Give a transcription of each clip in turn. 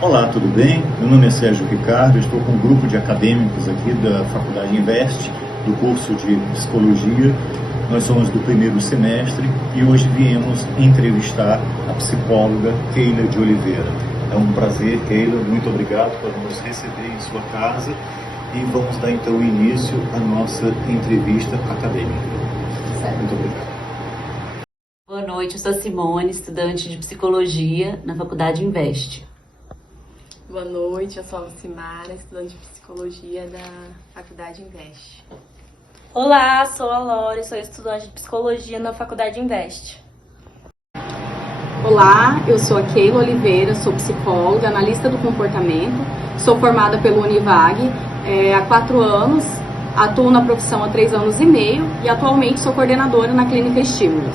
Olá, tudo bem? Meu nome é Sérgio Ricardo, estou com um grupo de acadêmicos aqui da Faculdade Invest, do curso de Psicologia. Nós somos do primeiro semestre e hoje viemos entrevistar a psicóloga Keila de Oliveira. É um prazer, Keila, muito obrigado por nos receber em sua casa e vamos dar então início à nossa entrevista acadêmica. Muito obrigado. Boa noite, eu sou a Simone, estudante de Psicologia na Faculdade Invest. Boa noite, eu sou a Lucimara, estudante de Psicologia da Faculdade Invest. Olá, sou a Lore, sou estudante de Psicologia na Faculdade Invest. Olá, eu sou a Keila Oliveira, sou psicóloga, analista do comportamento, sou formada pelo Univag há 4 anos, atuo na profissão há 3 anos e meio e atualmente sou coordenadora na Clínica Estímulos.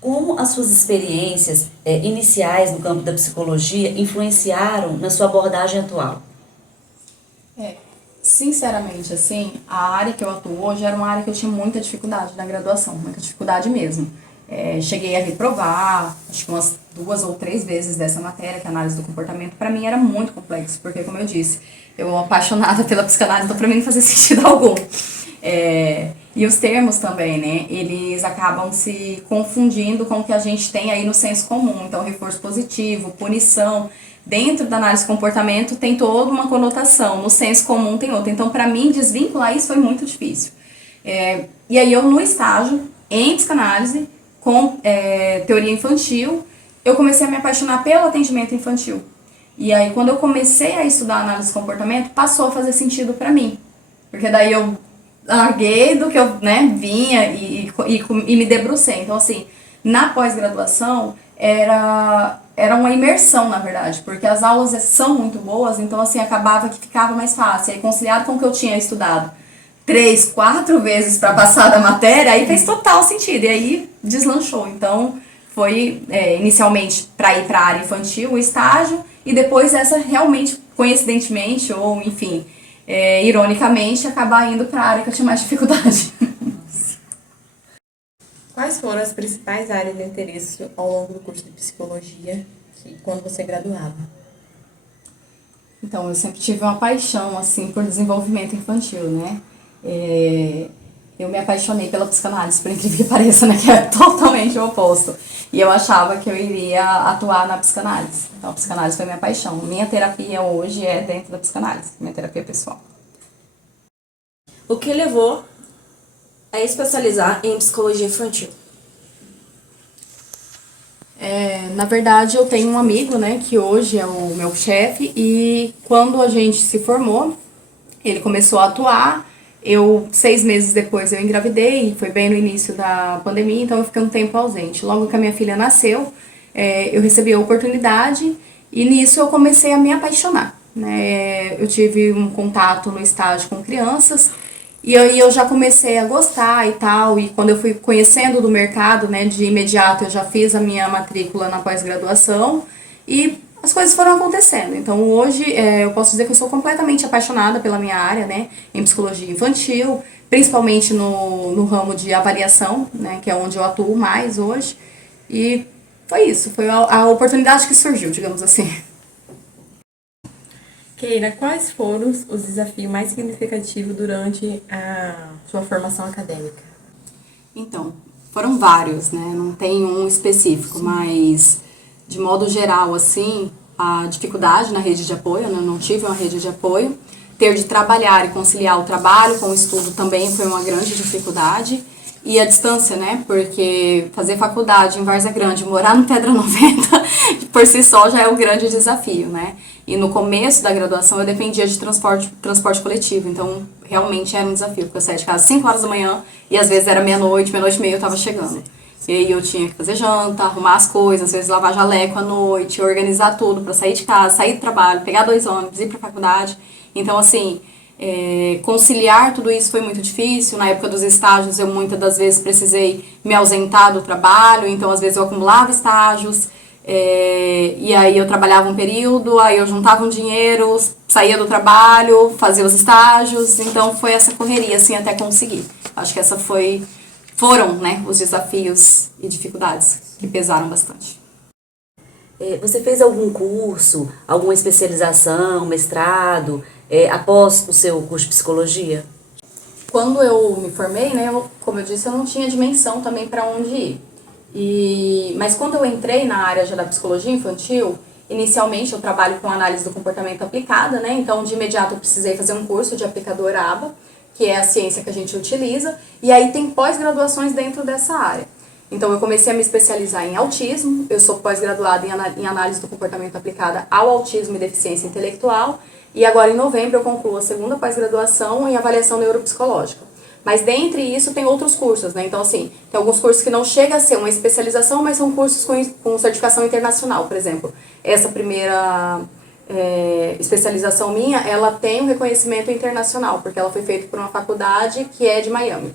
Como as suas experiências iniciais no campo da psicologia influenciaram na sua abordagem atual? Sinceramente, assim, a área que eu atuo hoje era uma área que eu tinha muita dificuldade na graduação, muita dificuldade mesmo. Cheguei a reprovar, acho que umas 2 ou 3 vezes dessa matéria, que é a análise do comportamento. Para mim era muito complexo, porque, como eu disse, eu apaixonada pela psicanálise, então para mim não fazia sentido algum. E os termos também, né, eles acabam se confundindo com o que a gente tem aí no senso comum. Então, reforço positivo, punição, dentro da análise do comportamento tem toda uma conotação, no senso comum tem outra. Então, para mim, desvincular isso foi muito difícil. E aí, eu no estágio, em psicanálise, com teoria infantil, eu comecei a me apaixonar pelo atendimento infantil. E aí, quando eu comecei a estudar análise do comportamento, passou a fazer sentido para mim. Porque daí eu larguei do que eu vinha e me debrucei. Então, assim, na pós-graduação era uma imersão, na verdade, porque as aulas são muito boas, então, assim, acabava que ficava mais fácil. Aí, conciliado com o que eu tinha estudado 3, 4 vezes para passar da matéria, aí fez total sentido, e aí deslanchou. Então, foi inicialmente para ir para a área infantil, o estágio, e depois essa realmente, coincidentemente, ou enfim, ironicamente, acabar indo para a área que eu tinha mais dificuldade. Quais foram as principais áreas de interesse ao longo do curso de Psicologia quando você graduava? Então, eu sempre tive uma paixão, assim, por desenvolvimento infantil, né? Eu me apaixonei pela psicanálise, por incrível que pareça, né? Que é totalmente o oposto. E eu achava que eu iria atuar na psicanálise. Então, a psicanálise foi minha paixão. Minha terapia hoje é dentro da psicanálise, minha terapia pessoal. O que levou a especializar em psicologia infantil? Na verdade, eu tenho um amigo, né, que hoje é o meu chefe, e quando a gente se formou, ele começou a atuar. 6 meses depois eu engravidei, foi bem no início da pandemia, então eu fiquei um tempo ausente. Logo que a minha filha nasceu, eu recebi a oportunidade e nisso eu comecei a me apaixonar, né? Eu tive um contato no estágio com crianças e aí eu já comecei a gostar e tal, e quando eu fui conhecendo do mercado, né, de imediato eu já fiz a minha matrícula na pós-graduação e as coisas foram acontecendo. Então hoje eu posso dizer que eu sou completamente apaixonada pela minha área, né, em psicologia infantil, principalmente no ramo de avaliação, né, que é onde eu atuo mais hoje. E foi isso, foi a oportunidade que surgiu, digamos assim. Keila, quais foram os desafios mais significativos durante a sua formação acadêmica? Então, foram vários, né, não tem um específico, mas de modo geral, assim, a dificuldade na rede de apoio, né? Eu não tive uma rede de apoio. Ter de trabalhar e conciliar o trabalho com o estudo também foi uma grande dificuldade. E a distância, né? Porque fazer faculdade em Várzea Grande, morar no Pedra 90, por si só já é um grande desafio, né? E no começo da graduação eu dependia de transporte coletivo, então realmente era um desafio, porque eu saía de casa às 5 horas da manhã e às vezes era meia-noite, meia-noite e meia eu tava chegando. E aí eu tinha que fazer janta, arrumar as coisas, às vezes lavar jaleco à noite, organizar tudo para sair de casa, sair do trabalho, pegar 2 ônibus, ir para a faculdade. Então, assim, conciliar tudo isso foi muito difícil. Na época dos estágios, eu muitas das vezes precisei me ausentar do trabalho, então às vezes eu acumulava estágios, e aí eu trabalhava um período, aí eu juntava um dinheiro, saía do trabalho, fazia os estágios, então foi essa correria, assim, até conseguir. Acho que foram, né, os desafios e dificuldades que pesaram bastante. Você fez algum curso, alguma especialização, mestrado, após o seu curso de psicologia? Quando eu me formei, né, como eu disse, eu não tinha dimensão também para onde ir. Mas quando eu entrei na área já da psicologia infantil, inicialmente eu trabalho com análise do comportamento aplicada, né? Então, de imediato eu precisei fazer um curso de aplicador ABA, que é a ciência que a gente utiliza, e aí tem pós-graduações dentro dessa área. Então, eu comecei a me especializar em autismo, eu sou pós-graduada em análise do comportamento aplicada ao autismo e deficiência intelectual, e agora em novembro eu concluo a segunda pós-graduação em avaliação neuropsicológica. Mas dentre isso tem outros cursos, né? Então, assim, tem alguns cursos que não chega a ser uma especialização, mas são cursos com certificação internacional, por exemplo. Essa primeira especialização minha, ela tem um reconhecimento internacional, porque ela foi feita por uma faculdade que é de Miami.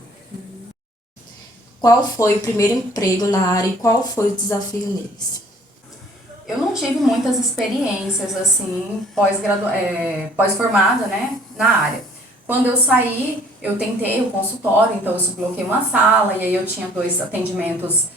Qual foi o primeiro emprego na área e qual foi o desafio neles? Eu não tive muitas experiências, assim, pós-formada, né, na área. Quando eu saí, eu tentei o consultório, então eu subloquei uma sala, e aí eu tinha 2 atendimentos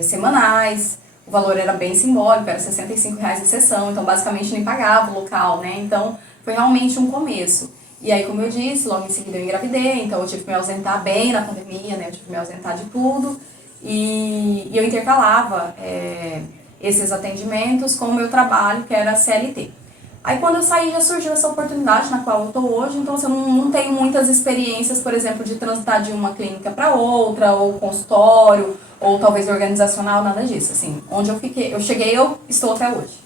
semanais, o valor era bem simbólico, era R$65 a sessão, então basicamente nem pagava o local, né, então foi realmente um começo. E aí, como eu disse, logo em seguida eu engravidei, então eu tive que me ausentar bem na pandemia, né, eu tive que me ausentar de tudo, e eu intercalava esses atendimentos com o meu trabalho, que era CLT. Aí quando eu saí já surgiu essa oportunidade na qual eu estou hoje, então assim, eu não tenho muitas experiências, por exemplo, de transitar de uma clínica para outra, ou consultório, ou talvez organizacional, nada disso. Assim, onde eu cheguei, eu estou até hoje.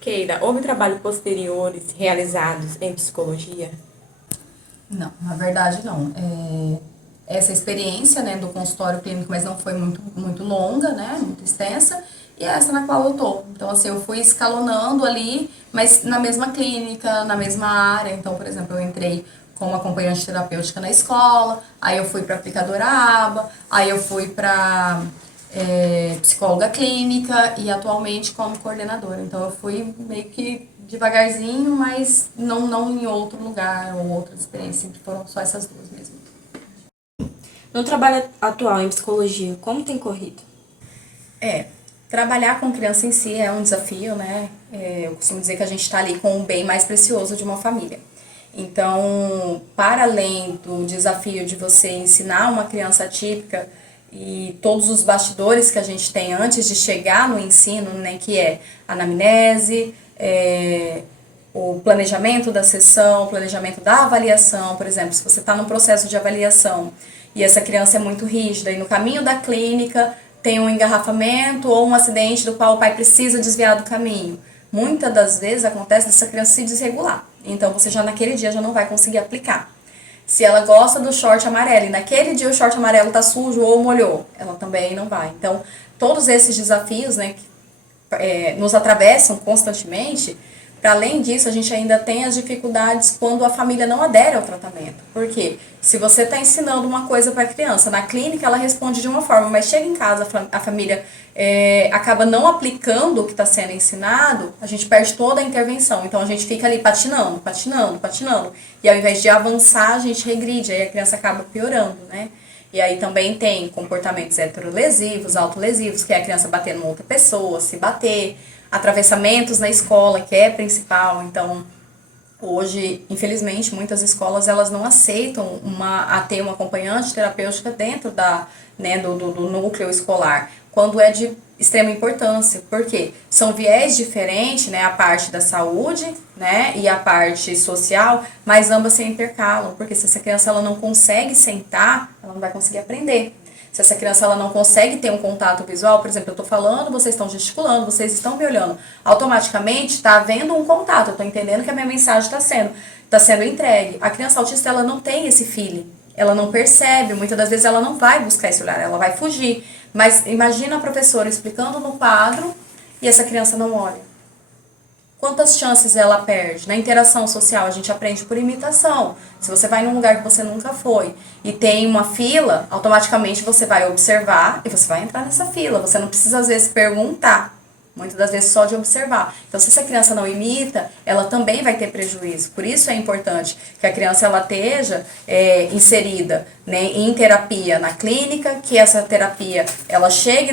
Keila, houve trabalhos posteriores realizados em psicologia? Não, na verdade não. Essa experiência, né, do consultório clínico, mas não foi muito longa, né, muito extensa, e é essa na qual eu tô. Então, assim, eu fui escalonando ali, mas na mesma clínica, na mesma área. Então, por exemplo, eu entrei como acompanhante terapêutica na escola, aí eu fui para aplicadora ABA, aí eu fui para psicóloga clínica e atualmente como coordenadora. Então, eu fui meio que devagarzinho, mas não em outro lugar ou outra experiência, sempre foram só essas 2 mesmo. No trabalho atual em psicologia, como tem corrido? Trabalhar com criança em si é um desafio, né? Eu costumo dizer que a gente está ali com o bem mais precioso de uma família. Então, para além do desafio de você ensinar uma criança atípica e todos os bastidores que a gente tem antes de chegar no ensino, né? Que é a anamnese, o planejamento da sessão, o planejamento da avaliação. Por exemplo, se você está num processo de avaliação e essa criança é muito rígida e no caminho da clínica tem um engarrafamento ou um acidente do qual o pai precisa desviar do caminho. Muitas das vezes acontece dessa criança se desregular. Então, você já naquele dia já não vai conseguir aplicar. Se ela gosta do short amarelo e naquele dia o short amarelo tá sujo ou molhou, ela também não vai. Então, todos esses desafios, né, que nos atravessam constantemente. Para além disso, a gente ainda tem as dificuldades quando a família não adere ao tratamento. Por quê? Se você está ensinando uma coisa para a criança, na clínica ela responde de uma forma, mas chega em casa, a família acaba não aplicando o que está sendo ensinado, a gente perde toda a intervenção. Então, a gente fica ali patinando. E ao invés de avançar, a gente regride, aí a criança acaba piorando, né? E aí também tem comportamentos heterolesivos, autolesivos, que é a criança bater numa outra pessoa, se bater, atravessamentos na escola, que é principal. Então, hoje, infelizmente, muitas escolas elas não aceitam ter uma acompanhante terapêutica dentro do núcleo escolar, quando é de extrema importância, porque são viés diferentes, né, a parte da saúde, né, e a parte social, mas ambas se intercalam, porque se essa criança ela não consegue sentar, ela não vai conseguir aprender. Se essa criança ela não consegue ter um contato visual, por exemplo, eu estou falando, vocês estão gesticulando, vocês estão me olhando, automaticamente está havendo um contato, eu estou entendendo que a minha mensagem está sendo entregue. A criança autista ela não tem esse feeling, ela não percebe, muitas das vezes ela não vai buscar esse olhar, ela vai fugir. Mas imagina a professora explicando no quadro e essa criança não olha. Quantas chances ela perde? Na interação social, a gente aprende por imitação. Se você vai num lugar que você nunca foi e tem uma fila, automaticamente você vai observar e você vai entrar nessa fila. Você não precisa, às vezes, perguntar, muitas das vezes só de observar. Então, se essa criança não imita, ela também vai ter prejuízo. Por isso é importante que a criança ela esteja inserida, né, em terapia na clínica, que essa terapia ela chegue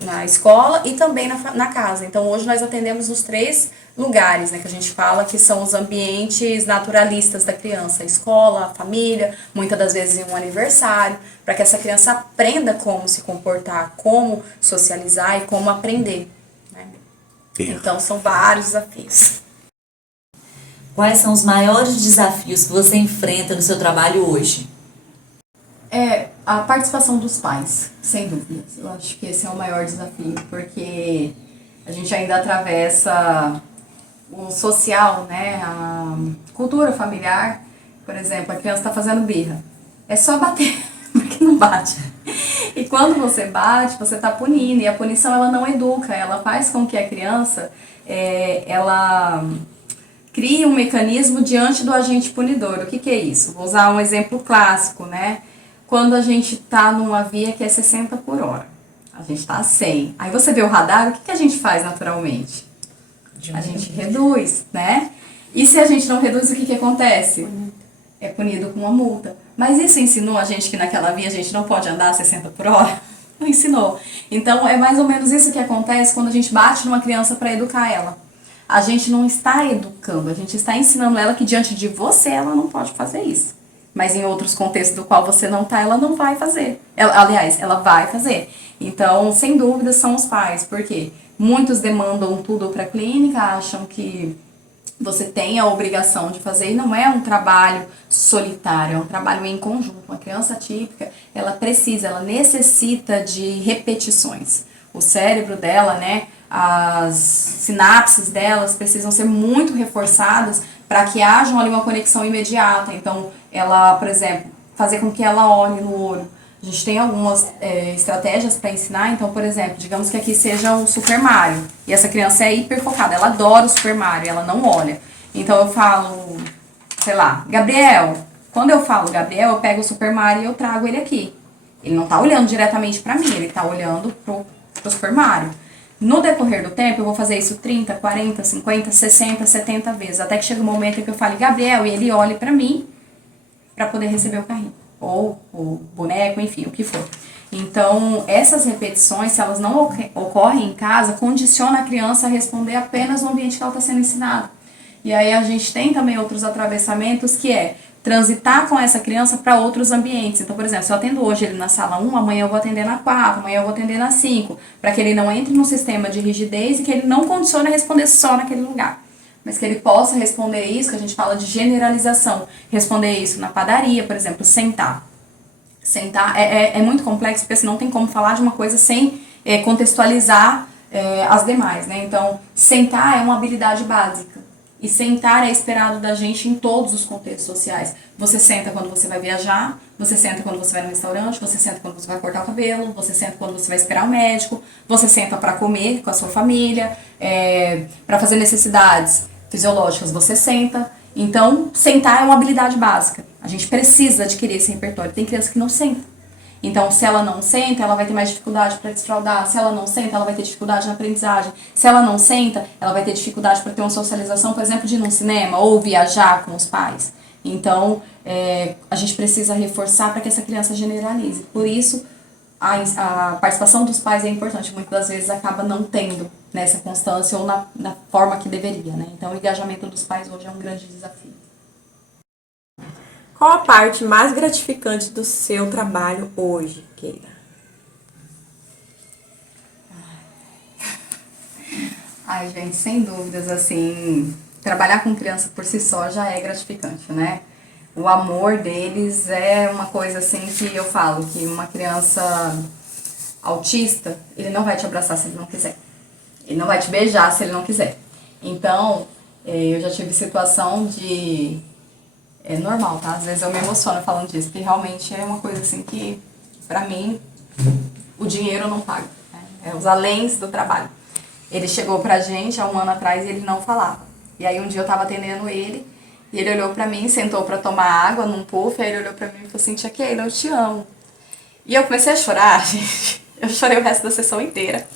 na escola e também na casa. Então, hoje nós atendemos os 3 lugares, né, que a gente fala que são os ambientes naturalistas da criança, a escola, a família, muitas das vezes em um aniversário, para que essa criança aprenda como se comportar, como socializar e como aprender. Então, são vários desafios. Quais são os maiores desafios que você enfrenta no seu trabalho hoje? A participação dos pais, sem dúvidas. Eu acho que esse é o maior desafio, porque a gente ainda atravessa o social, né? A cultura familiar. Por exemplo, a criança está fazendo birra. É só bater, porque não bate. E quando você bate, você está punindo, e a punição ela não educa, ela faz com que a criança ela crie um mecanismo diante do agente punidor. O que é isso? Vou usar um exemplo clássico, né? Quando a gente está numa via que é 60 por hora, a gente está a 100. Aí você vê o radar, o que a gente faz naturalmente? A gente reduz, né? E se a gente não reduz, o que acontece? É punido com uma multa. Mas isso ensinou a gente que naquela via a gente não pode andar a 60 por hora? Não ensinou. Então é mais ou menos isso que acontece quando a gente bate numa criança para educar ela. A gente não está educando, a gente está ensinando ela que diante de você ela não pode fazer isso. Mas em outros contextos do qual você não está, ela não vai fazer. Aliás, ela vai fazer. Então, sem dúvida, são os pais. Por quê? Muitos demandam tudo para a clínica, acham que você tem a obrigação de fazer, e não é um trabalho solitário, é um trabalho em conjunto. Uma criança típica, ela necessita de repetições. O cérebro dela, né, as sinapses delas precisam ser muito reforçadas para que haja ali uma conexão imediata. Então, ela, por exemplo, fazer com que ela olhe no olho. A gente tem algumas estratégias para ensinar. Então, por exemplo, digamos que aqui seja o Super Mario. E essa criança é hiper focada, ela adora o Super Mario, ela não olha. Então eu falo, sei lá, Gabriel. Quando eu falo Gabriel, eu pego o Super Mario e eu trago ele aqui. Ele não tá olhando diretamente para mim, ele tá olhando pro Super Mario. No decorrer do tempo, eu vou fazer isso 30, 40, 50, 60, 70 vezes. Até que chega um momento em que eu falo Gabriel e ele olhe para mim para poder receber o carrinho. Ou o boneco, enfim, o que for. Então, essas repetições, se elas não ocorrem em casa, condiciona a criança a responder apenas no ambiente que ela está sendo ensinada. E aí a gente tem também outros atravessamentos, que é transitar com essa criança para outros ambientes. Então, por exemplo, se eu atendo hoje ele na sala 1, amanhã eu vou atender na 4, amanhã eu vou atender na 5, para que ele não entre num sistema de rigidez e que ele não condicione a responder só naquele lugar. Mas que ele possa responder isso, que a gente fala de generalização. Responder isso na padaria, por exemplo, sentar. Sentar é muito complexo, porque assim, não tem como falar de uma coisa sem contextualizar as demais, né? Então, sentar é uma habilidade básica. E sentar é esperado da gente em todos os contextos sociais. Você senta quando você vai viajar, você senta quando você vai no restaurante, você senta quando você vai cortar o cabelo, você senta quando você vai esperar o médico, você senta para comer com a sua família, para fazer necessidades fisiológicas, você senta. Então, sentar é uma habilidade básica. A gente precisa adquirir esse repertório. Tem criança que não senta. Então, se ela não senta, ela vai ter mais dificuldade para desfraldar. Se ela não senta, ela vai ter dificuldade na aprendizagem. Se ela não senta, ela vai ter dificuldade para ter uma socialização, por exemplo, de ir num cinema ou viajar com os pais. Então, a gente precisa reforçar para que essa criança generalize. Por isso, a participação dos pais é importante. Muitas das vezes acaba não tendo nessa constância ou na forma que deveria, né? Então, o engajamento dos pais hoje é um grande desafio. Qual a parte mais gratificante do seu trabalho hoje, Keila? Ai, gente, sem dúvidas, assim, trabalhar com criança por si só já é gratificante, né? O amor deles é uma coisa, assim, que eu falo, que uma criança autista, ele não vai te abraçar se ele não quiser. Ele não vai te beijar se ele não quiser. Então, eu já tive situação de... É normal, tá? Às vezes eu me emociono falando disso, porque realmente é uma coisa assim que, pra mim, o dinheiro não paga. Né? É os aléns do trabalho. Ele chegou pra gente há um ano atrás e ele não falava. E aí um dia eu tava atendendo ele, e ele olhou pra mim, sentou pra tomar água num puff, aí ele olhou pra mim e falou assim, tia Keila, eu te amo. E eu comecei a chorar, gente. Eu chorei o resto da sessão inteira.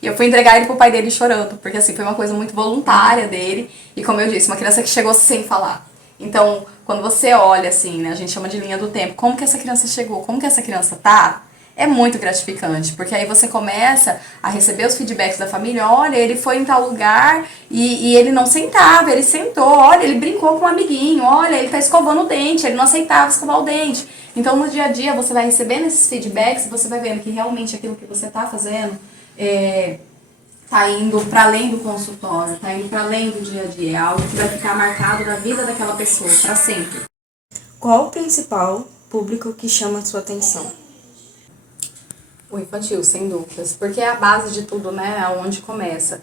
E eu fui entregar ele pro pai dele chorando, porque assim, foi uma coisa muito voluntária dele. E como eu disse, uma criança que chegou sem falar. Então, quando você olha assim, né, a gente chama de linha do tempo, como que essa criança chegou, como que essa criança tá, é muito gratificante, porque aí você começa a receber os feedbacks da família, olha, ele foi em tal lugar e ele não sentava, ele sentou, olha, ele brincou com um amiguinho, olha, ele tá escovando o dente, ele não aceitava escovar o dente. Então, no dia a dia, você vai recebendo esses feedbacks e você vai vendo que realmente aquilo que você tá fazendo tá indo para além do consultório, tá indo para além do dia a dia, é algo que vai ficar marcado na vida daquela pessoa para sempre. Qual o principal público que chama a sua atenção? O infantil, sem dúvidas, porque é a base de tudo, né, aonde começa.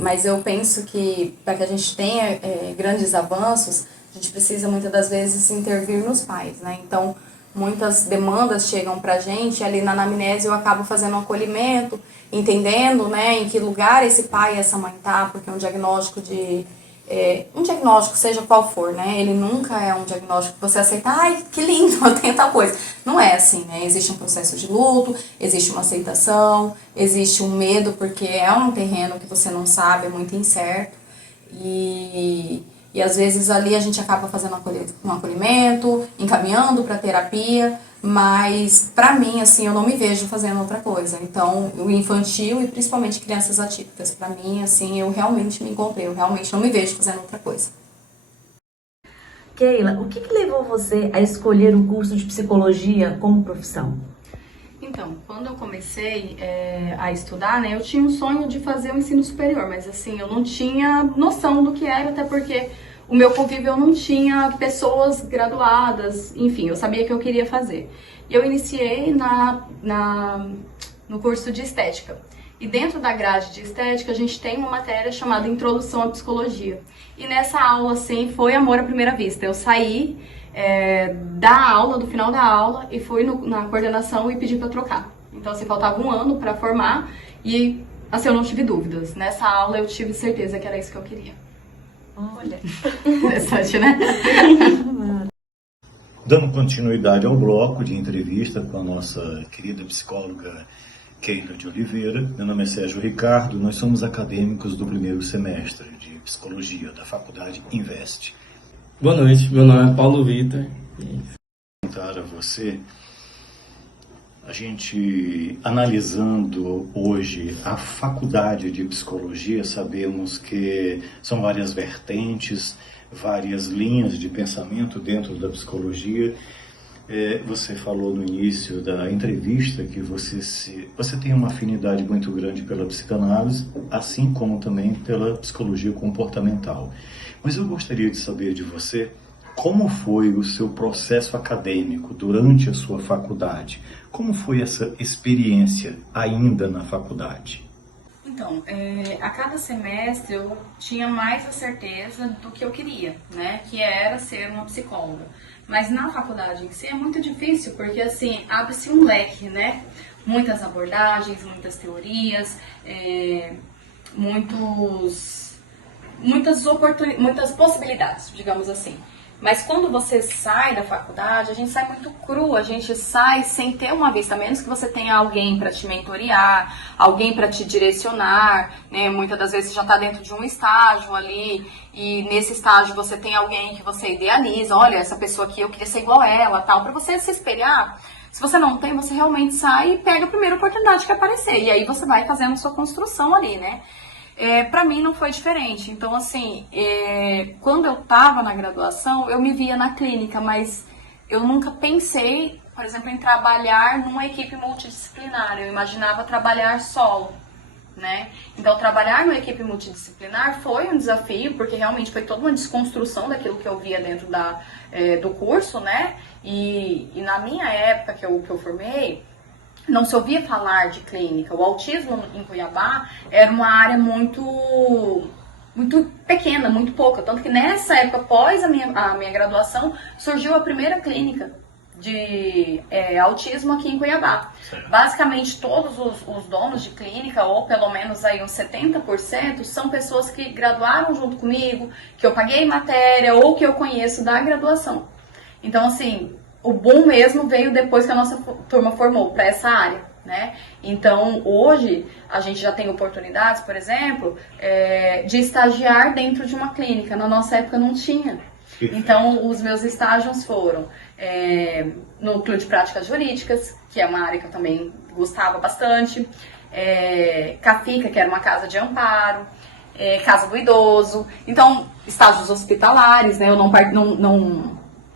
Mas eu penso que para que a gente tenha grandes avanços, a gente precisa muitas das vezes intervir nos pais, né? Então, muitas demandas chegam pra gente, ali na anamnese eu acabo fazendo um acolhimento, entendendo, né, em que lugar esse pai e essa mãe tá, porque um diagnóstico seja qual for, né, ele nunca é um diagnóstico que você aceita, ai, que lindo, eu tenho tal coisa. Não é assim, né, existe um processo de luto, existe uma aceitação, existe um medo, porque é um terreno que você não sabe, é muito incerto, e às vezes ali a gente acaba fazendo um acolhimento, encaminhando para terapia, mas para mim, assim, eu não me vejo fazendo outra coisa. Então, o infantil e principalmente crianças atípicas, para mim, assim, eu realmente me encontrei, eu realmente não me vejo fazendo outra coisa. Keila, o que levou você a escolher o curso de psicologia como profissão? Então, quando eu comecei a estudar, né, eu tinha um sonho de fazer o ensino superior, mas assim, eu não tinha noção do que era, até porque o meu convívio eu não tinha pessoas graduadas, enfim, eu sabia que eu queria fazer. E eu iniciei no curso de estética. E dentro da grade de estética, a gente tem uma matéria chamada Introdução à Psicologia. E nessa aula, assim, foi amor à primeira vista. Eu saí do final da aula, e fui na coordenação e pedi para trocar. Então, assim, faltava um ano para formar e, assim, eu não tive dúvidas. Nessa aula eu tive certeza que era isso que eu queria. Olha, interessante, né? Dando continuidade ao bloco de entrevista com a nossa querida psicóloga Keila de Oliveira, meu nome é Sérgio Ricardo, nós somos acadêmicos do primeiro semestre de Psicologia da Faculdade Invest. Boa noite, meu nome é Paulo Vitor. Perguntar a você, a gente analisando hoje a faculdade de psicologia, sabemos que são várias vertentes, várias linhas de pensamento dentro da psicologia. Você falou no início da entrevista que você tem uma afinidade muito grande pela psicanálise, assim como também pela psicologia comportamental. Mas eu gostaria de saber de você como foi o seu processo acadêmico durante a sua faculdade. Como foi essa experiência ainda na faculdade? Então, a cada semestre eu tinha mais a certeza do que eu queria, né? Que era ser uma psicóloga. Mas na faculdade em si é muito difícil, porque assim, abre-se um leque, né? Muitas abordagens, muitas teorias, muitas possibilidades, digamos assim. Mas quando você sai da faculdade, a gente sai muito cru, a gente sai sem ter uma vista, a menos que você tenha alguém para te mentorear, alguém para te direcionar, né? Muitas das vezes você já está dentro de um estágio ali, e nesse estágio você tem alguém que você idealiza, olha, essa pessoa aqui eu queria ser igual a ela, tal, para você se espelhar. Se você não tem, você realmente sai e pega a primeira oportunidade que aparecer, e aí você vai fazendo sua construção ali, né? Pra mim não foi diferente. Então, assim, quando eu tava na graduação, eu me via na clínica, mas eu nunca pensei, por exemplo, em trabalhar numa equipe multidisciplinar. Eu imaginava trabalhar solo, né? Então, trabalhar numa equipe multidisciplinar foi um desafio, porque realmente foi toda uma desconstrução daquilo que eu via dentro do curso, né? E na minha época que eu formei, não se ouvia falar de clínica. O autismo em Cuiabá era uma área muito pequena, muito pouca. Tanto que nessa época, após a minha graduação, surgiu a primeira clínica de autismo aqui em Cuiabá. Certo. Basicamente, todos os donos de clínica, ou pelo menos aí uns 70%, são pessoas que graduaram junto comigo, que eu paguei matéria ou que eu conheço da graduação. Então, assim, o boom mesmo veio depois que a nossa turma formou para essa área, né? Então, hoje, a gente já tem oportunidades, por exemplo, de estagiar dentro de uma clínica. Na nossa época não tinha. Então, os meus estágios foram no Núcleo de Práticas Jurídicas, que é uma área que eu também gostava bastante, CAFICA, que era uma casa de amparo, Casa do Idoso. Então, estágios hospitalares, né? Eu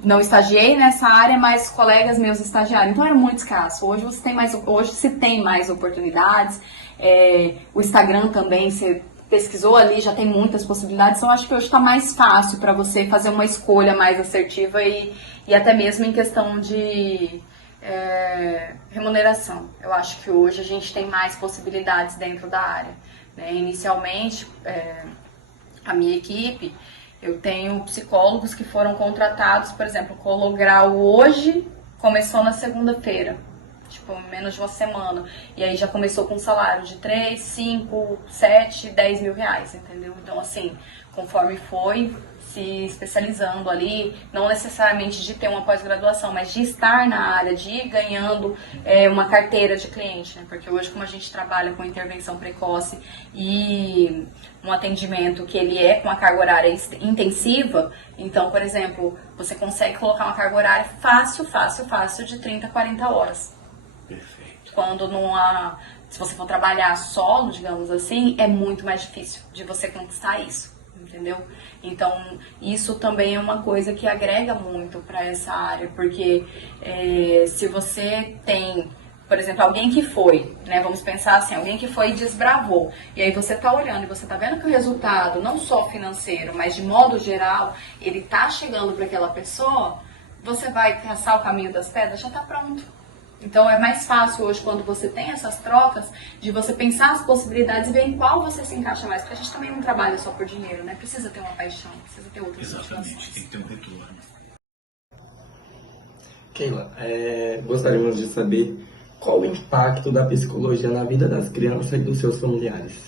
não estagiei nessa área, mas colegas meus estagiaram. Então, era muito escasso. Hoje se tem mais oportunidades. O Instagram também, você pesquisou ali, já tem muitas possibilidades. Então, acho que hoje está mais fácil para você fazer uma escolha mais assertiva e até mesmo em questão de remuneração. Eu acho que hoje a gente tem mais possibilidades dentro da área, né? Inicialmente, a minha equipe, eu tenho psicólogos que foram contratados, por exemplo, o Colograu hoje começou na segunda-feira, tipo, em menos de uma semana. E aí já começou com um salário de 3, 5, 7, 10 mil reais, entendeu? Então, assim, conforme foi se especializando ali, não necessariamente de ter uma pós-graduação, mas de estar na área, de ir ganhando uma carteira de cliente, né? Porque hoje, como a gente trabalha com intervenção precoce e um atendimento que ele com a carga horária intensiva, então, por exemplo, você consegue colocar uma carga horária fácil de 30, 40 horas. Perfeito. Quando se você for trabalhar solo, digamos assim, é muito mais difícil de você conquistar isso, entendeu? Então, isso também é uma coisa que agrega muito para essa área, porque se você tem, por exemplo, alguém que foi, né, vamos pensar assim, alguém que foi e desbravou, e aí você tá olhando e você tá vendo que o resultado, não só financeiro, mas de modo geral, ele tá chegando para aquela pessoa, você vai traçar o caminho das pedras, já tá pronto. Então é mais fácil hoje, quando você tem essas trocas, de você pensar as possibilidades e ver em qual você se encaixa mais. Porque a gente também não trabalha só por dinheiro, né? Precisa ter uma paixão, precisa ter outras Exatamente, tem que ter um retorno. Keila, gostaríamos de saber qual o impacto da psicologia na vida das crianças e dos seus familiares.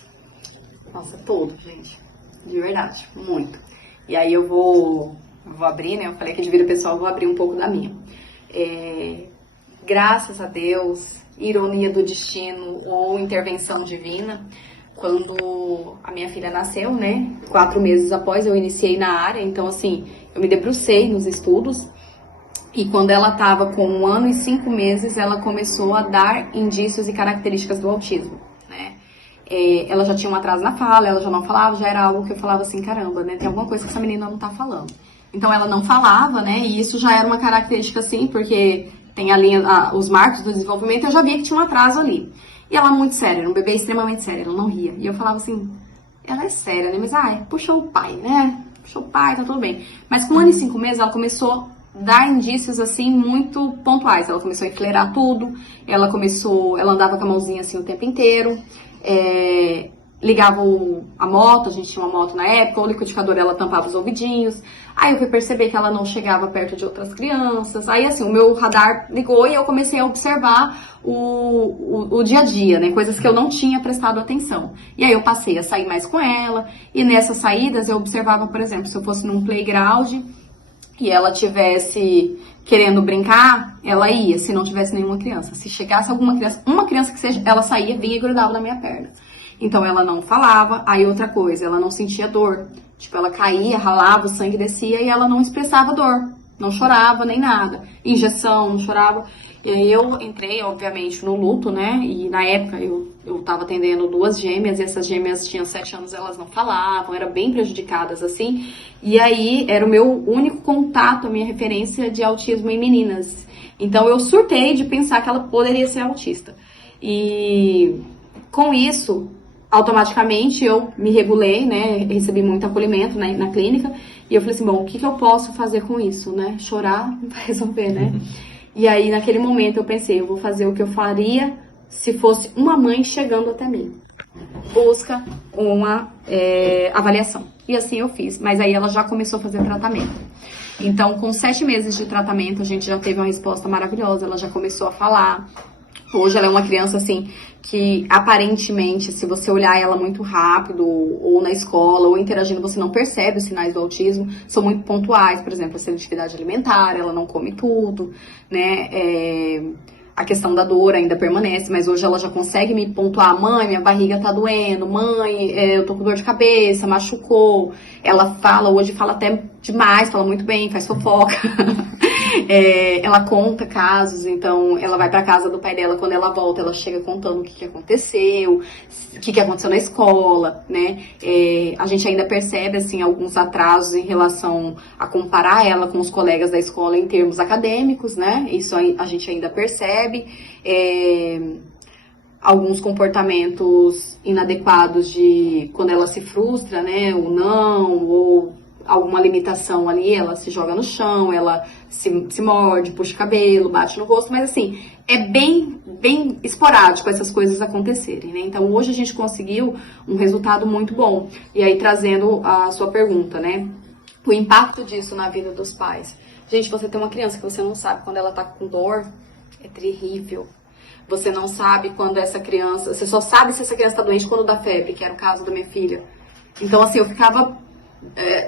Nossa, todo, gente. De verdade, muito. E aí eu vou abrir, né? Eu falei que de vida pessoal, eu vou abrir um pouco da minha. Graças a Deus, ironia do destino ou intervenção divina, quando a minha filha nasceu, né, 4 meses após eu iniciei na área, então assim, eu me debrucei nos estudos, e quando ela estava com 1 ano e 5 meses, ela começou a dar indícios e características do autismo, né. Ela já tinha um atraso na fala, ela já não falava, já era algo que eu falava assim, caramba, né, tem alguma coisa que essa menina não tá falando. Então ela não falava, né, e isso já era uma característica assim, porque tem ali os marcos do desenvolvimento, eu já via que tinha um atraso ali. E ela muito séria, era um bebê extremamente sério, ela não ria. E eu falava assim, ela é séria, né? Mas, puxou o pai, né? Puxou o pai, tá tudo bem. Mas com 1 ano e 5 meses, ela começou a dar indícios, assim, muito pontuais. Ela começou a enfileirar tudo, ela andava com a mãozinha assim o tempo inteiro, ligava a moto, a gente tinha uma moto na época, o liquidificador ela tampava os ouvidinhos. Aí eu fui perceber que ela não chegava perto de outras crianças. Aí assim, o meu radar ligou e eu comecei a observar o dia a dia, né? Coisas que eu não tinha prestado atenção. E aí eu passei a sair mais com ela. E nessas saídas eu observava, por exemplo, se eu fosse num playground e ela tivesse querendo brincar, ela ia, se não tivesse nenhuma criança. Se chegasse alguma criança, uma criança que seja, ela saía, vinha e grudava na minha perna. Então ela não falava. Aí outra coisa, ela não sentia dor. Tipo, ela caía, ralava, o sangue descia e ela não expressava dor. Não chorava nem nada. Injeção, não chorava. E aí eu entrei, obviamente, no luto, né? E na época eu tava atendendo 2 gêmeas e essas gêmeas tinham 7 anos, elas não falavam, eram bem prejudicadas, assim. E aí era o meu único contato, a minha referência de autismo em meninas. Então eu surtei de pensar que ela poderia ser autista. E com isso, automaticamente eu me regulei, né, recebi muito acolhimento na clínica, e eu falei assim, bom, o que eu posso fazer com isso, né, chorar não vai resolver, né, e aí naquele momento eu pensei, eu vou fazer o que eu faria se fosse uma mãe chegando até mim, busca uma avaliação, e assim eu fiz, mas aí ela já começou a fazer tratamento. Então com 7 meses de tratamento a gente já teve uma resposta maravilhosa, ela já começou a falar. Hoje ela é uma criança, assim, que aparentemente, se você olhar ela muito rápido, ou na escola, ou interagindo, você não percebe os sinais do autismo, são muito pontuais, por exemplo, a seletividade alimentar, ela não come tudo, né, a questão da dor ainda permanece, mas hoje ela já consegue me pontuar: mãe, minha barriga tá doendo, mãe, eu tô com dor de cabeça, machucou. Ela fala, hoje fala até demais, fala muito bem, faz fofoca. Ela conta casos, então ela vai pra casa do pai dela, quando ela volta, ela chega contando o que aconteceu, o que aconteceu na escola, né? A gente ainda percebe, assim, alguns atrasos em relação a comparar ela com os colegas da escola em termos acadêmicos, né? Isso a gente ainda percebe. Alguns comportamentos inadequados de quando ela se frustra, né? Ou não, ou alguma limitação ali, ela se joga no chão, ela se morde, puxa o cabelo, bate no rosto, mas assim, é bem esporádico essas coisas acontecerem, né? Então hoje a gente conseguiu um resultado muito bom. E aí, trazendo a sua pergunta, né? O impacto disso na vida dos pais. Gente, você tem uma criança que você não sabe quando ela tá com dor, é terrível. Você não sabe quando essa criança, você só sabe se essa criança tá doente quando dá febre, que era o caso da minha filha. Então assim, eu ficava,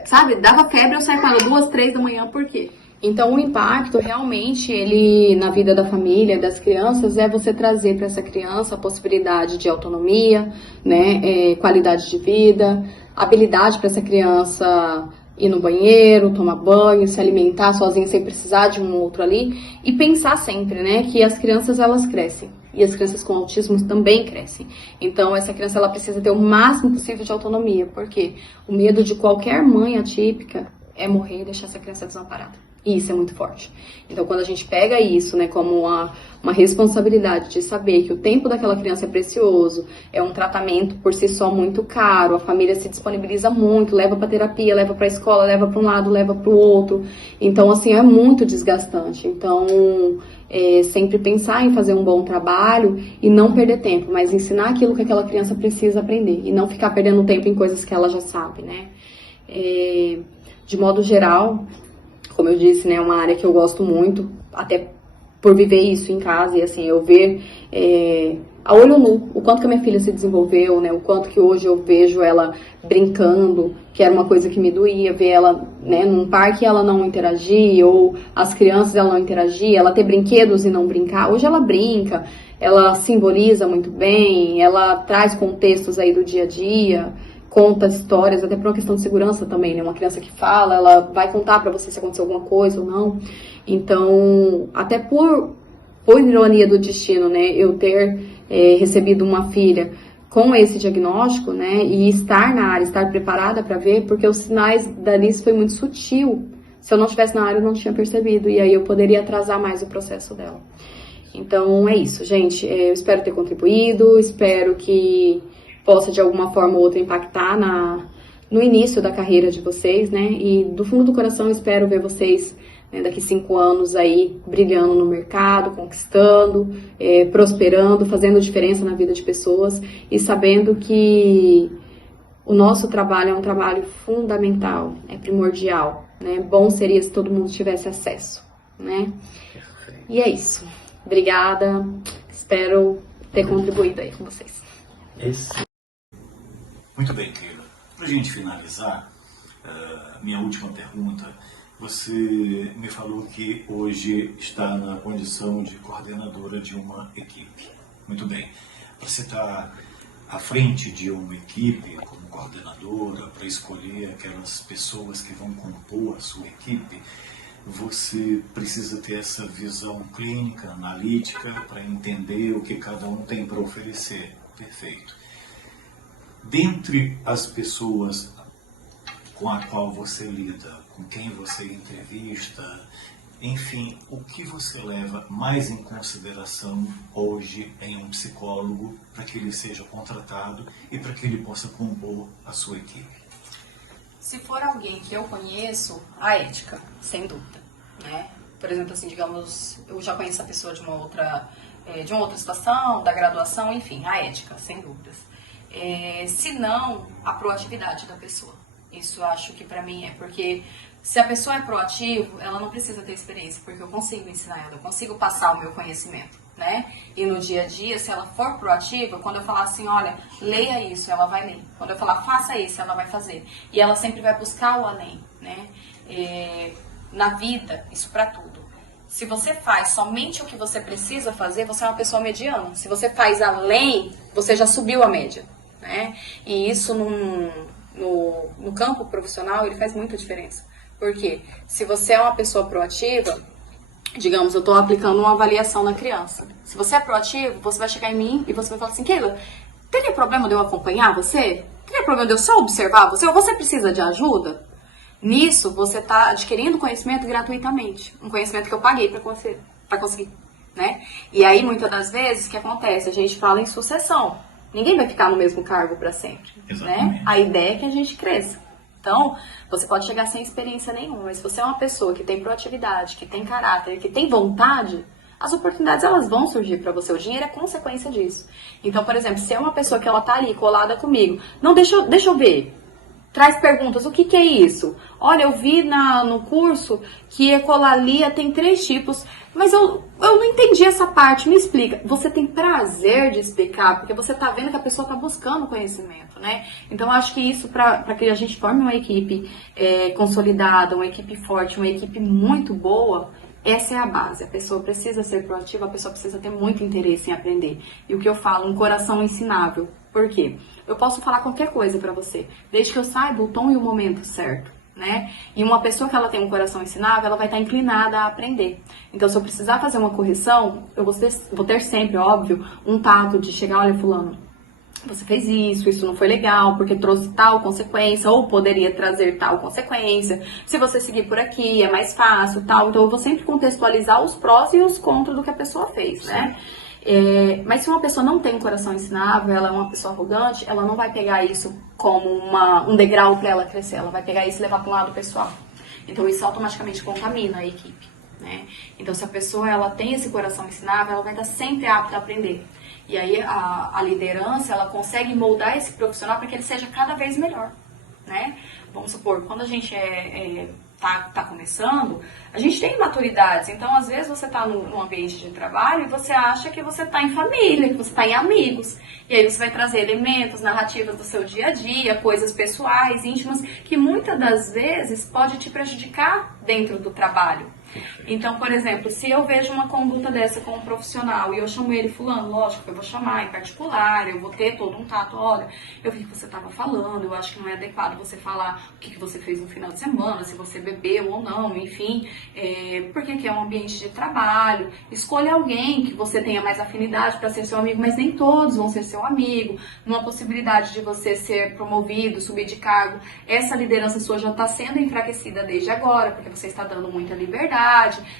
sabe, dava febre, eu saía com ela 2, 3 da manhã, por quê? Então o impacto realmente, ele na vida da família, das crianças, é você trazer para essa criança a possibilidade de autonomia, né, qualidade de vida, habilidade para essa criança ir no banheiro, tomar banho, se alimentar sozinha sem precisar de um outro ali, e pensar sempre, né, que as crianças, elas crescem. E as crianças com autismo também crescem. Então, essa criança, ela precisa ter o máximo possível de autonomia. Porque o medo de qualquer mãe atípica é morrer e deixar essa criança desamparada. E isso é muito forte. Então, quando a gente pega isso, né, como uma responsabilidade de saber que o tempo daquela criança é precioso, é um tratamento por si só muito caro, a família se disponibiliza muito, leva para terapia, leva para escola, leva para um lado, leva para o outro. Então, assim, é muito desgastante. Então, sempre pensar em fazer um bom trabalho e não perder tempo, mas ensinar aquilo que aquela criança precisa aprender e não ficar perdendo tempo em coisas que ela já sabe, né? De modo geral, como eu disse, né, é uma área que eu gosto muito, até por viver isso em casa e assim, eu ver a olho nu o quanto que a minha filha se desenvolveu, né, o quanto que hoje eu vejo ela brincando, que era uma coisa que me doía, ver ela, né, num parque ela não interagir, ou as crianças ela não interagir, ela ter brinquedos e não brincar. Hoje ela brinca, ela simboliza muito bem, ela traz contextos aí do dia a dia, conta histórias, até por uma questão de segurança também, né? Uma criança que fala, ela vai contar pra você se aconteceu alguma coisa ou não. Então, até por ironia do destino, né? Eu ter recebido uma filha com esse diagnóstico, né? E estar na área, estar preparada para ver, porque os sinais da Alice foi muito sutil. Se eu não estivesse na área, eu não tinha percebido. E aí eu poderia atrasar mais o processo dela. Então, é isso, gente. Eu espero ter contribuído, espero que possa de alguma forma ou outra impactar no início da carreira de vocês, né? E do fundo do coração espero ver vocês, né, daqui 5 anos aí brilhando no mercado, conquistando, prosperando, fazendo diferença na vida de pessoas e sabendo que o nosso trabalho é um trabalho fundamental, é primordial, né? Bom seria se todo mundo tivesse acesso, né? E é isso. Obrigada. Espero ter contribuído aí com vocês. Muito bem, Keila. Para a gente finalizar, minha última pergunta, você me falou que hoje está na condição de coordenadora de uma equipe. Muito bem. Para você estar à frente de uma equipe como coordenadora, para escolher aquelas pessoas que vão compor a sua equipe, você precisa ter essa visão clínica, analítica, para entender o que cada um tem para oferecer. Perfeito. Dentre as pessoas com a qual você lida, com quem você entrevista, enfim, o que você leva mais em consideração hoje em um psicólogo para que ele seja contratado e para que ele possa compor a sua equipe? Se for alguém que eu conheço, a ética, sem dúvida, né? Por exemplo, assim, digamos, eu já conheço a pessoa de uma outra situação, da graduação, enfim, a ética, sem dúvidas. Se não, a proatividade da pessoa. Isso eu acho que pra mim porque se a pessoa é proativa, ela não precisa ter experiência, porque eu consigo ensinar ela, eu consigo passar o meu conhecimento, né? E no dia a dia, se ela for proativa, quando eu falar assim, olha, leia isso, ela vai ler. Quando eu falar, faça isso, ela vai fazer. E ela sempre vai buscar o além, né? Na vida, isso pra tudo. Se você faz somente o que você precisa fazer, você é uma pessoa mediana. Se você faz além, você já subiu a média, né? E isso no campo profissional, ele faz muita diferença. Por quê? Se você é uma pessoa proativa, digamos, eu estou aplicando uma avaliação na criança. Se você é proativo, você vai chegar em mim e você vai falar assim, Keila, teria problema de eu acompanhar você? Teria problema de eu só observar você? Ou você precisa de ajuda? Nisso, você está adquirindo conhecimento gratuitamente. Um conhecimento que eu paguei para conseguir, né? E aí, muitas das vezes, o que acontece? A gente fala em sucessão. Ninguém vai ficar no mesmo cargo para sempre, né? A ideia é que a gente cresça. Então, você pode chegar sem experiência nenhuma, mas se você é uma pessoa que tem proatividade, que tem caráter, que tem vontade, as oportunidades elas vão surgir para você. O dinheiro é consequência disso. Então, por exemplo, se é uma pessoa que ela tá ali colada comigo, não, deixa eu ver. Traz perguntas, o que é isso? Olha, eu vi no curso que ecolalia tem 3 tipos, mas eu não entendi essa parte, me explica. Você tem prazer de explicar, porque você tá vendo que a pessoa tá buscando conhecimento, né? Então, eu acho que isso, para que a gente forme uma equipe consolidada, uma equipe forte, uma equipe muito boa, essa é a base. A pessoa precisa ser proativa, a pessoa precisa ter muito interesse em aprender. E o que eu falo, um coração ensinável. Por quê? Eu posso falar qualquer coisa pra você, desde que eu saiba o tom e o momento certo, né? E uma pessoa que ela tem um coração ensinável, ela vai estar inclinada a aprender. Então, se eu precisar fazer uma correção, eu vou ter sempre, óbvio, um tato de chegar, olha, fulano, você fez isso não foi legal, porque trouxe tal consequência, ou poderia trazer tal consequência. Se você seguir por aqui, é mais fácil, tal. Então, eu vou sempre contextualizar os prós e os contras do que a pessoa fez, né? Mas se uma pessoa não tem um coração ensinável, ela é uma pessoa arrogante, ela não vai pegar isso como um degrau para ela crescer, ela vai pegar isso e levar para o lado pessoal. Então isso automaticamente contamina a equipe, né? Então se a pessoa ela tem esse coração ensinável, ela vai estar sempre apta a aprender. E aí a liderança, ela consegue moldar esse profissional para que ele seja cada vez melhor, né? Vamos supor, quando a gente tá começando, a gente tem maturidades. Então, às vezes, você tá num ambiente de trabalho e você acha que você tá em família, que você tá em amigos. E aí você vai trazer elementos, narrativas do seu dia a dia, coisas pessoais, íntimas, que muitas das vezes pode te prejudicar dentro do trabalho. Então, por exemplo, se eu vejo uma conduta dessa com um profissional e eu chamo ele, fulano, lógico que eu vou chamar em particular, eu vou ter todo um tato, olha, eu vi que você estava falando, eu acho que não é adequado você falar o que você fez no final de semana, se você bebeu ou não, enfim, porque aqui é um ambiente de trabalho, escolha alguém que você tenha mais afinidade para ser seu amigo, mas nem todos vão ser seu amigo, numa possibilidade de você ser promovido, subir de cargo, essa liderança sua já está sendo enfraquecida desde agora, porque você está dando muita liberdade,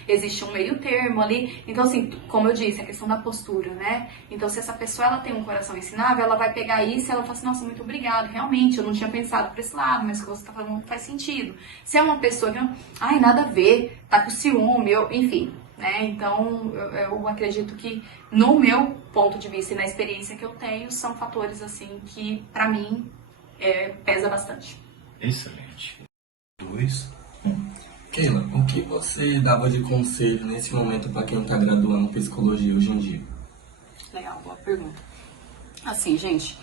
existe um meio termo ali. Então, assim, como eu disse, a questão da postura, né? Então, se essa pessoa ela tem um coração ensinável, ela vai pegar isso e ela fala assim, nossa, muito obrigado, realmente, eu não tinha pensado por esse lado, mas o que você tá falando faz sentido. Se é uma pessoa que, ai, nada a ver, tá com ciúme, enfim, né? Então, eu acredito que, no meu ponto de vista e na experiência que eu tenho, são fatores, assim, que, pra mim, pesa bastante. Excelente. 2, 1. Keila, o que você dava de conselho nesse momento para quem está graduando psicologia hoje em dia? Legal, boa pergunta. Assim, gente,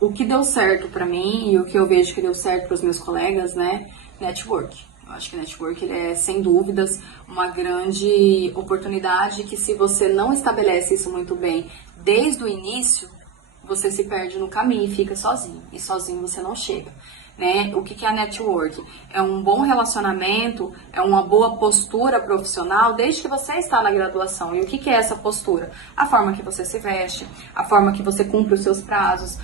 o que deu certo para mim e o que eu vejo que deu certo para os meus colegas, né, network. Eu acho que network ele é, sem dúvidas, uma grande oportunidade que se você não estabelece isso muito bem desde o início, você se perde no caminho e fica sozinho. E sozinho você não chega. Né? O que é a network? É um bom relacionamento, é uma boa postura profissional desde que você está na graduação. E o que é essa postura? A forma que você se veste, a forma que você cumpre os seus prazos,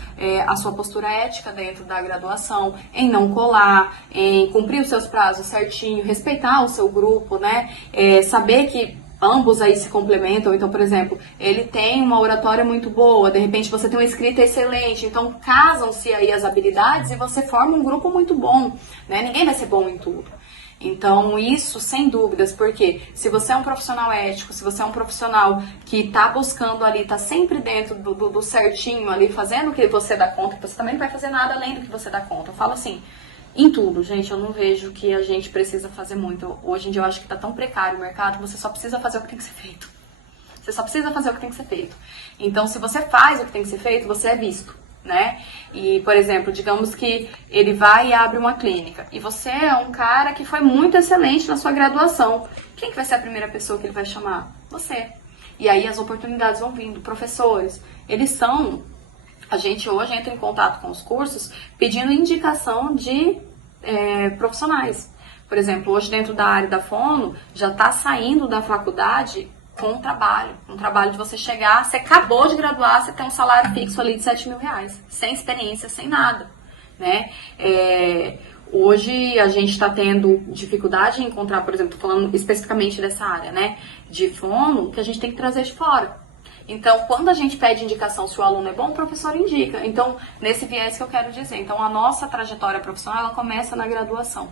a sua postura ética dentro da graduação, em não colar, em cumprir os seus prazos certinho, respeitar o seu grupo, né? Saber que ambos aí se complementam. Então, por exemplo, ele tem uma oratória muito boa, de repente você tem uma escrita excelente, então casam-se aí as habilidades e você forma um grupo muito bom, né? Ninguém vai ser bom em tudo. Então, isso sem dúvidas, porque se você é um profissional ético, se você é um profissional que está buscando ali, está sempre dentro do certinho ali, fazendo o que você dá conta, você também não vai fazer nada além do que você dá conta. Eu falo assim, em tudo, gente, eu não vejo que a gente precisa fazer muito. Hoje em dia eu acho que tá tão precário o mercado, você só precisa fazer o que tem que ser feito. Você só precisa fazer o que tem que ser feito. Então, se você faz o que tem que ser feito, você é visto. né? E, por exemplo, digamos que ele vai e abre uma clínica e você é um cara que foi muito excelente na sua graduação. Quem que vai ser a primeira pessoa que ele vai chamar? Você. E aí as oportunidades vão vindo. Professores, eles são... A gente hoje entra em contato com os cursos pedindo indicação de profissionais. Por exemplo, hoje dentro da área da fono, já está saindo da faculdade com um trabalho de você chegar, você acabou de graduar, você tem um salário fixo ali de R$7.000, sem experiência, sem nada, né? Hoje a gente está tendo dificuldade em encontrar, por exemplo, falando especificamente dessa área, né, de fono, que a gente tem que trazer de fora. Então, quando a gente pede indicação, se o aluno é bom, o professor indica. Então, nesse viés que eu quero dizer. Então, a nossa trajetória profissional, ela começa na graduação.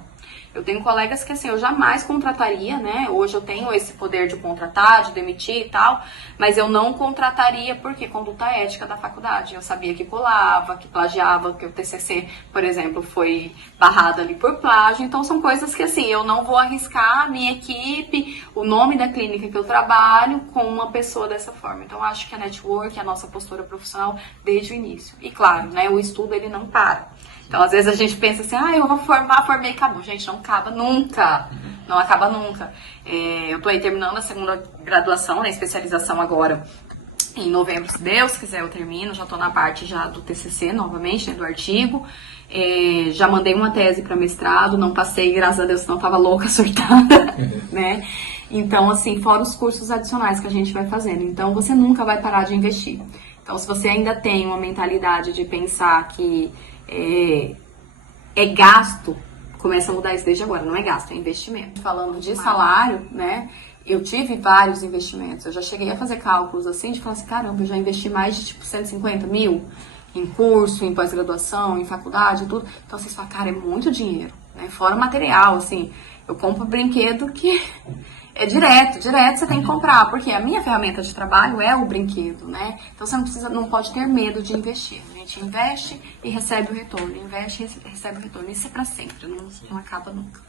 Eu tenho colegas que, assim, eu jamais contrataria, né? Hoje eu tenho esse poder de contratar, de demitir e tal, mas eu não contrataria porque conduta ética da faculdade. Eu sabia que colava, que plagiava, que o TCC, por exemplo, foi barrado ali por plágio. Então, são coisas que, assim, eu não vou arriscar a minha equipe, o nome da clínica que eu trabalho com uma pessoa dessa forma. Então, eu acho que a network, a nossa postura profissional, desde o início. E, claro, né, o estudo, ele não para. Então, às vezes a gente pensa assim, eu vou formei e acabou. Gente, não acaba nunca. Não acaba nunca. Eu estou aí terminando a segunda graduação, né, especialização agora em novembro, se Deus quiser eu termino. Já estou na parte já do TCC novamente, né, do artigo. Já mandei uma tese para mestrado, não passei, graças a Deus, senão estava louca, surtada, né? Então, assim, fora os cursos adicionais que a gente vai fazendo. Então, você nunca vai parar de investir. Então, se você ainda tem uma mentalidade de pensar que é gasto, começa a mudar isso desde agora, não é gasto, é investimento. Falando de salário, né, eu tive vários investimentos, eu já cheguei a fazer cálculos assim, de falar assim, caramba, eu já investi mais de tipo 150 mil em curso, em pós-graduação, em faculdade, tudo. Então vocês falam, cara, é muito dinheiro, né, fora o material, assim, eu compro brinquedo que é direto você tem que comprar, porque a minha ferramenta de trabalho é o brinquedo, né? Então você não pode ter medo de investir. A gente investe e recebe o retorno, investe e recebe o retorno. Isso é pra sempre, não acaba nunca.